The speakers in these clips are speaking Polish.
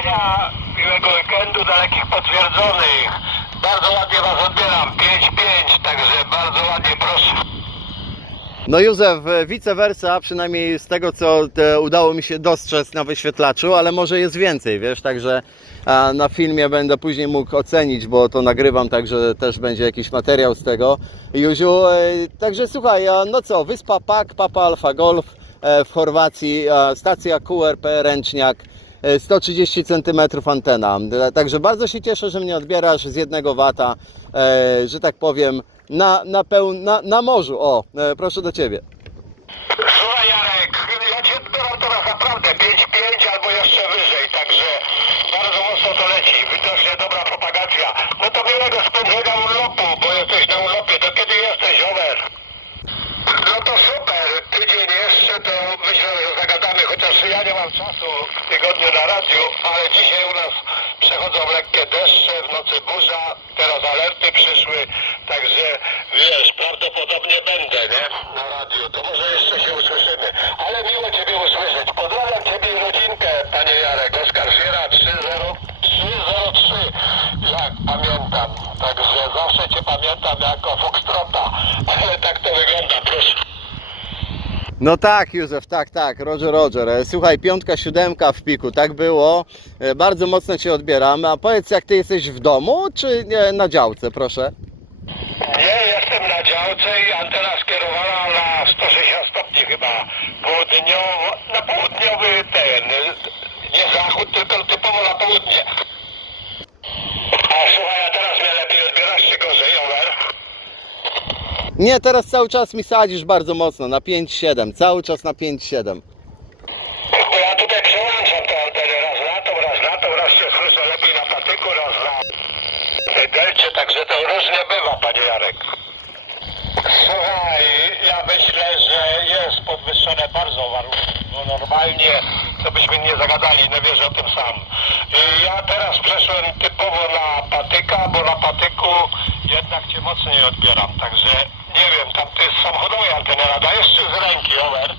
powodzenia, miłego weekendu, dalekich potwierdzonych. Bardzo ładnie Was odbieram, 5-5, także bardzo ładnie, proszę. No Józef, e, vice versa, przynajmniej z tego co te, udało mi się dostrzec na wyświetlaczu, ale może jest więcej, wiesz, także na filmie będę później mógł ocenić, bo to nagrywam, także też będzie jakiś materiał z tego. Józiu, e, także słuchaj, no co, Wyspa Pak, Papa Alfa Golf e, w Chorwacji, stacja QRP Ręczniak, e, 130 cm antena. Także bardzo się cieszę, że mnie odbierasz z jednego wata, e, że tak powiem, na, na, peł, na, na morzu. O, e, proszę do Ciebie. Słuchaj Jarek, ja Cię odbieram teraz naprawdę 5-5 albo jeszcze wyżej, także bardzo mocno to leci, widocznie dobra propagacja. No to miłego spędzenia urlopu, bo jesteś na urlopie, to kiedy jesteś, over? No to super, tydzień jeszcze to myślę, że zagadamy, chociaż nie mam czasu w tygodniu na radiu, ale dzisiaj u nas przechodzą lekkie deszcze, w nocy burza, teraz alerty przyszły, także wiesz, prawdopodobnie będę, nie? Na radiu, to może jeszcze się usłyszymy, ale miło Ciebie usłyszeć. Pozdrawiam Ciebie i rodzinkę, Panie Jarek, Oskar Sierra 30303, jak pamiętam, także zawsze Cię pamiętam jako Foxtrota, ale tak to wygląda, proszę. No tak, Józef, tak, tak, Roger, Roger. E, Słuchaj, piątka, siódemka w piku, tak było. E, Bardzo mocno Cię odbieram. A powiedz, jak Ty jesteś w domu, czy na działce, proszę? Nie, jestem na działce i antena skierowana na 160 stopni chyba. Południowo, na południowy ten, nie zachód, tylko typowo na południe. A słuchaj, a teraz mnie lepiej odbierasz czy gorzej, over? Nie, teraz cały czas mi sadzisz bardzo mocno, na 5-7, cały czas na 5-7. Bo ja tutaj przełączam tę antenę raz na tą, raz na tą, raz się słyszę lepiej na patyku, raz na delcie, także to różnie bywa, panie Jarek. Słuchaj, ja myślę, że jest podwyższone bardzo warunki, bo normalnie to byśmy nie zagadali, nie wierzę o tym sam. I ja teraz przeszłem typowo na patyka, bo na patyku jednak cię mocniej odbieram, także nie wiem, tam ty z samochodowej anteny nadajesz czy z ręki, over?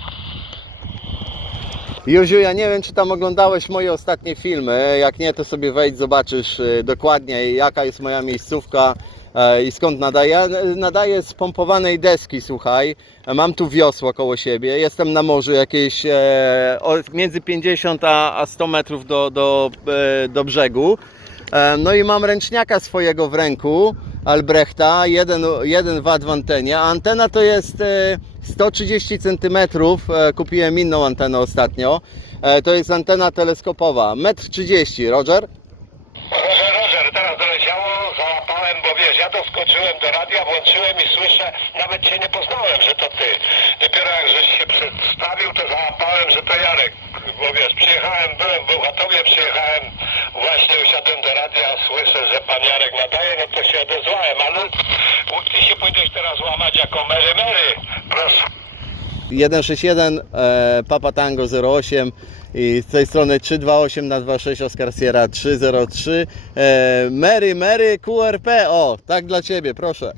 Józiu, ja nie wiem, czy tam oglądałeś moje ostatnie filmy. Jak nie, to sobie wejdź, zobaczysz e, dokładnie, jaka jest moja miejscówka e, i skąd nadaję. Ja nadaję z pompowanej deski, słuchaj. Mam tu wiosło koło siebie. Jestem na morzu jakieś e, między 50 a, a 100 metrów do, do, e, do brzegu. E, No i mam ręczniaka swojego w ręku, Albrechta, jeden, jeden w antenie. Antena to jest e, 130 cm. Kupiłem inną antenę ostatnio. E, To jest antena teleskopowa, 1,30 m. Roger? Roger, Roger, teraz doleciało, załapałem, bo wiesz, ja doskoczyłem do radia, włączyłem i słyszę, nawet cię nie poznałem, że to ty. Dopiero jak żeś się przedstawił, to załapałem, że to Jarek, bo wiesz, przyjechałem, byłem w Bełchatowie, przyjechałem, właśnie usiadłem do radia, słyszę, że pan Jarek nadaje, no to się odezwałem, ale ty się pójdziesz teraz łamać jako Mary Mary, proszę. 161 e, Papa Tango 08 i z tej strony 328 na 26 Oscar Sierra 303 e, Mary Mary QRP o tak dla Ciebie proszę.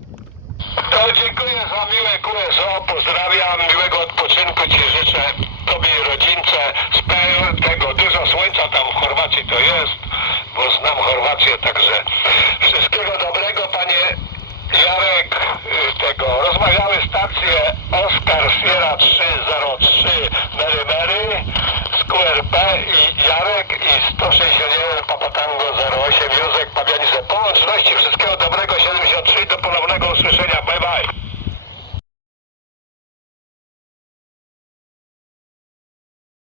To dziękuję za miłe QSO, pozdrawiam, miłego odpoczynku Ci życzę, Tobie i rodzince, z pe- tego dużo słońca tam w Chorwacji to jest, bo znam Chorwację, także wszystkiego dobrego Panie Jarek, y, tego, rozmawiały stacje Oscar Sierra 303 Mary Mary z